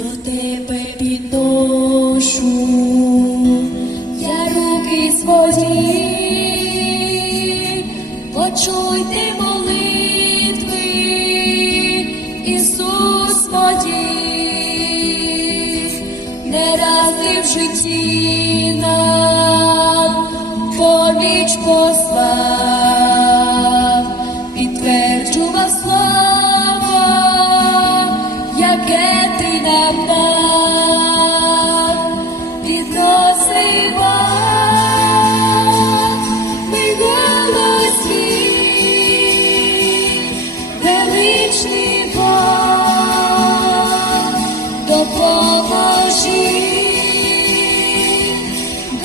тебе підношу, я руки свої, почуйте молитви, Ісус водій, не рази в житті нам поміч послав,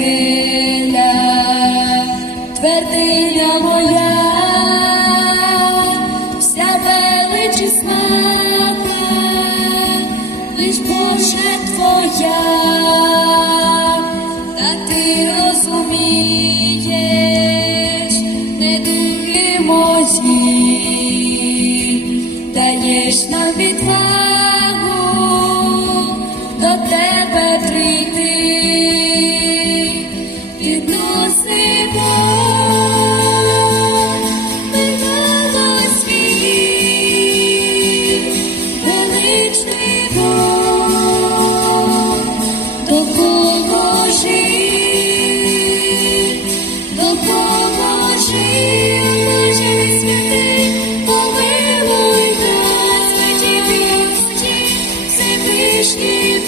скеля, твердиня моя, вся велич і слава, лиш Боже твоя, та ти розумієш, недуги мої, даєш нам відвагу Всевишній